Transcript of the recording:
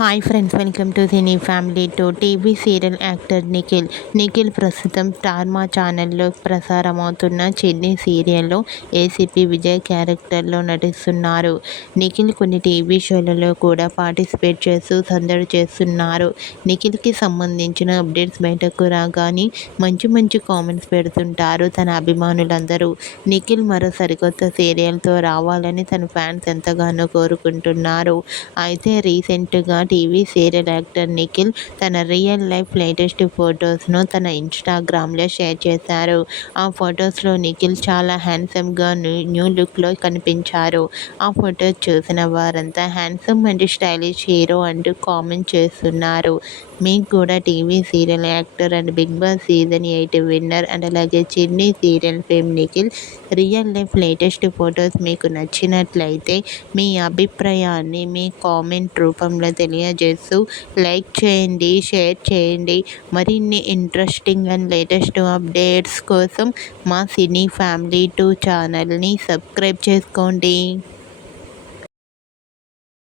Hi friends, welcome to cine family to TV serial actor Nikhil ప్రస్తుతం star మా ఛానల్లో ప్రసారమవుతున్న చెన్నై సీరియల్లో ఏసీపీ విజయ్ క్యారెక్టర్లో నటిస్తున్నారు. నిఖిల్ కొన్ని టీవీ షోలలో కూడా పార్టిసిపేట్ చేస్తూ సందడి చేస్తున్నారు. నిఖిల్కి సంబంధించిన అప్డేట్స్ బయటకు రాగానే మంచి మంచి కామెంట్స్ పెడుతుంటారు తన అభిమానులందరూ. నిఖిల్ మరో సరికొత్త సీరియల్తో రావాలని తన ఫ్యాన్స్ ఎంతగానో కోరుకుంటున్నారు. అయితే రీసెంట్గా టీవీ సీరియల్ యాక్టర్ నిఖిల్ తన రియల్ లైఫ్ లేటెస్ట్ ఫొటోస్ను తన ఇన్స్టాగ్రామ్లో షేర్ చేశారు. ఆ ఫొటోస్లో నిఖిల్ చాలా హ్యాండ్సమ్గా న్యూ లుక్లో కనిపించారు. ఆ ఫొటోస్ చూసిన వారంతా హ్యాండ్సమ్ అండ్ స్టైలిష్ హీరో అంటూ కామెంట్ చేస్తున్నారు. మీకు కూడా TV serial actor and Bigg Boss season 8 winner and అలాగే Chennai serial fame Nikhil real life latest photos మీకు నచ్చినట్లయితే మీ అభిప్రాయాన్ని మీ కామెంట్ రూపంలో తెలియజేస్తూ లైక్ చేయండి, షేర్ చేయండి. మరిన్ని ఇంట్రెస్టింగ్ అండ్ లేటెస్ట్ అప్డేట్స్ కోసం మా సినీ ఫ్యామిలీ 2 ఛానల్ని సబ్స్క్రైబ్ చేసుకోండి.